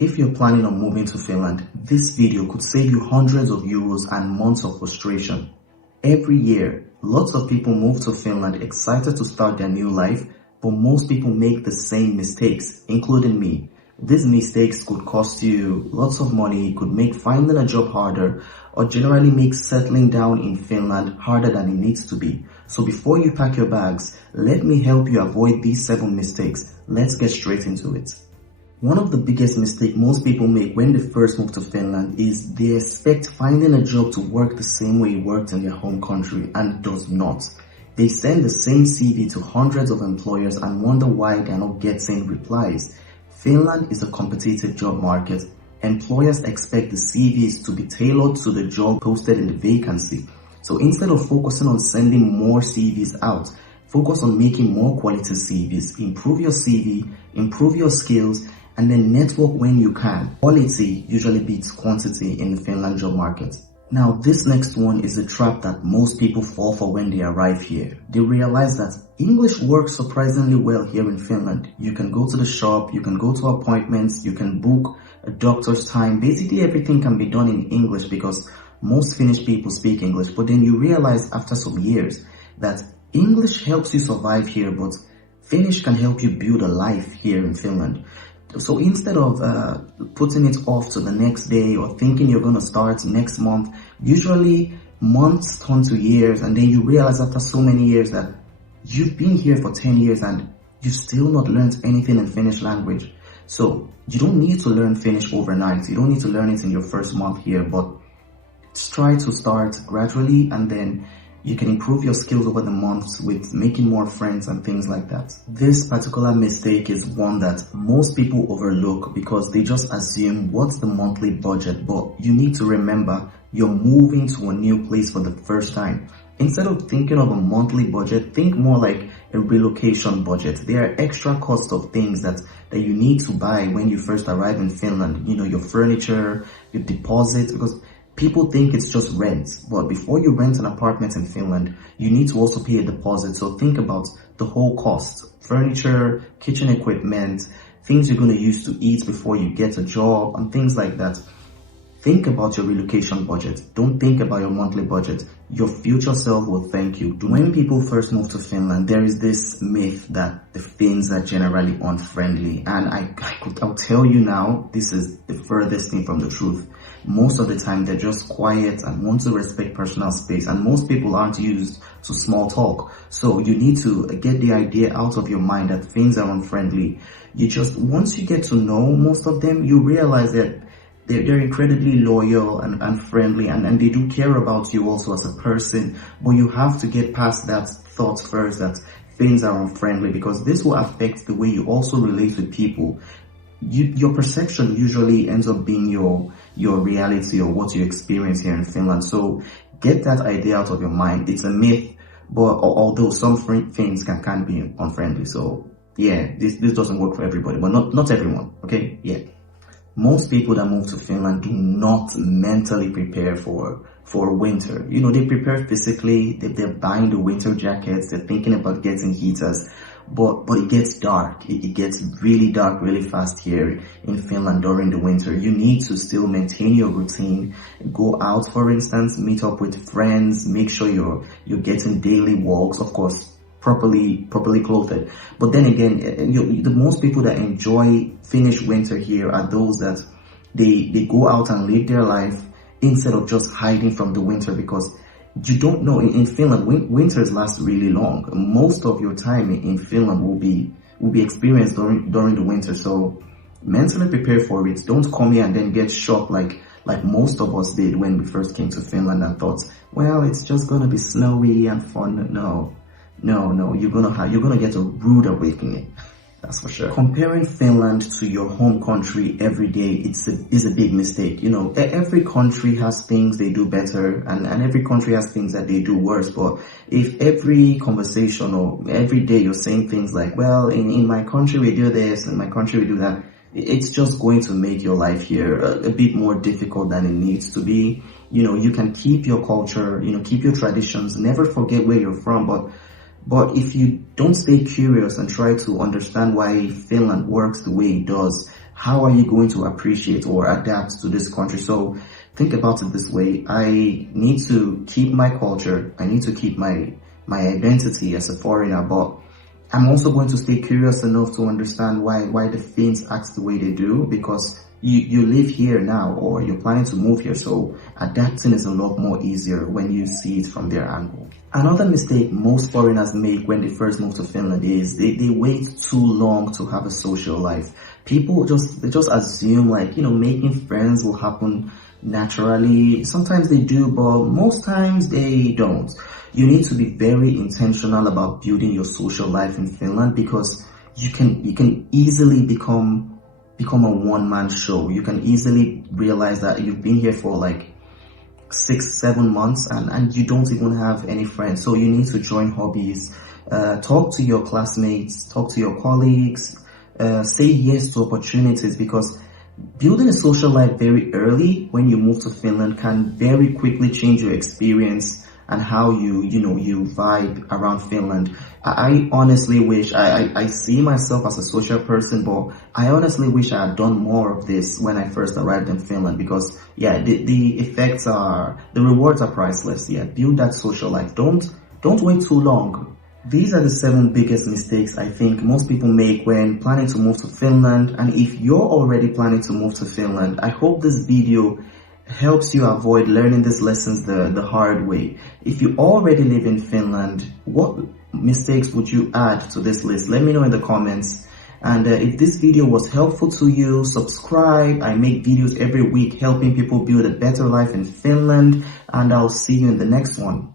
If you're planning on moving to Finland, this video could save you hundreds of euros and months of frustration. Every year, lots of people move to Finland excited to start their new life, but most people make the same mistakes, including me. These mistakes could cost you lots of money, could make finding a job harder, or generally make settling down in Finland harder than it needs to be. So before you pack your bags, let me help you avoid these 7 mistakes. Let's get straight into it. One of the biggest mistakes most people make when they first move to Finland is they expect finding a job to work the same way it worked in their home country, and it does not. They send the same CV to hundreds of employers and wonder why they're not getting replies. Finland is a competitive job market. Employers expect the CVs to be tailored to the job posted in the vacancy. So instead of focusing on sending more CVs out, focus on making more quality CVs. Improve your CV, improve your skills, and then network when you can. Quality usually beats quantity in the Finland job market. Now, this next one is a trap that most people fall for when they arrive here. They realize that English works surprisingly well here in Finland. You can go to the shop, you can go to appointments, you can book a doctor's time. Basically, everything can be done in English because most Finnish people speak English. But then you realize after some years that English helps you survive here, but Finnish can help you build a life here in Finland. So instead of putting it off to the next day or thinking you're going to start next month, usually months turn to years, and then you realize after so many years that you've been here for 10 years and you've still not learned anything in Finnish language. So you don't need to learn Finnish overnight. You don't need to learn it in your first month here, but try to start gradually, and then you can improve your skills over the months with making more friends and things like that. This particular mistake is one that most people overlook because they just assume what's the monthly budget, but you need to remember you're moving to a new place for the first time. Instead of thinking of a monthly budget, think more like a relocation budget. There are extra costs of things that you need to buy when you first arrive in Finland. You know, your furniture, your deposit, because people think it's just rent, but before you rent an apartment in Finland, you need to also pay a deposit. So think about the whole cost: furniture, kitchen equipment, things you're going to use to eat before you get a job, and things like that. Think about your relocation budget. Don't think about your monthly budget. Your future self will thank you. When people first move to Finland, there is this myth that the Finns are generally unfriendly. And I'll tell you now, this is the furthest thing from the truth. Most of the time, they're just quiet and want to respect personal space. And most people aren't used to small talk. So you need to get the idea out of your mind that Finns are unfriendly. Once you get to know most of them, you realize that they're incredibly loyal and friendly, and they do care about you also as a person. But you have to get past that thought first that Finns are unfriendly, because this will affect the way you also relate with people. Your perception usually ends up being your reality or what you experience here in Finland. So get that idea out of your mind. It's a myth, but although some Finns can be unfriendly. So yeah, this doesn't work for everybody, but not everyone. Okay, yeah. Most people that move to Finland do not mentally prepare for winter. You know, they prepare physically, they're buying the winter jackets, they're thinking about getting heaters, but it gets dark. It gets really dark really fast here in Finland during the winter. You need to still maintain your routine, go out, for instance, meet up with friends, make sure you're getting daily walks, of course, properly clothed. But then again, the most people that enjoy Finnish winter here are those that they go out and live their life instead of just hiding from the winter, because you don't know. In Finland, winters last really long. Most of your time in Finland will be experienced during the winter. So mentally prepare for it. Don't come here and then get shocked like most of us did when we first came to Finland and thought, well, it's just gonna be snowy and fun. No, you're gonna get a rude awakening. That's for sure. Comparing Finland to your home country every day is a big mistake. You know, every country has things they do better, and every country has things that they do worse. But if every conversation or every day you're saying things like, well, in my country we do this, in my country we do that, it's just going to make your life here a bit more difficult than it needs to be. You know, you can keep your culture, you know, keep your traditions, never forget where you're from, but if you don't stay curious and try to understand why Finland works the way it does, how are you going to appreciate or adapt to this country? So think about it this way. I need to keep my culture. I need to keep my identity as a foreigner, but I'm also going to stay curious enough to understand why the Finns act the way they do, because you live here now, or you're planning to move here, so adapting is a lot more easier when you see it from their angle. Another mistake most foreigners make when they first move to Finland is they wait too long to have a social life. People just assume, like, making friends will happen naturally. Sometimes they do, but most times they don't. You need to be very intentional about building your social life in Finland, because you can easily become a one-man show. You can easily realize that you've been here for like 6-7 months and you don't even have any friends. So you need to join hobbies, talk to your classmates, talk to your colleagues, say yes to opportunities, because building a social life very early when you move to Finland can very quickly change your experience and how you vibe around Finland. I honestly wish, I see myself as a social person, but I honestly wish I had done more of this when I first arrived in Finland, because yeah, the rewards are priceless. Yeah, build that social life. Don't wait too long. These are the 7 biggest mistakes I think most people make when planning to move to Finland. And if you're already planning to move to Finland, I hope this video helps you avoid learning these lessons the hard way. If you already live in Finland, what mistakes would you add to this list? Let me know in the comments. And if this video was helpful to you, subscribe. I make videos every week helping people build a better life in Finland, and I'll see you in the next one.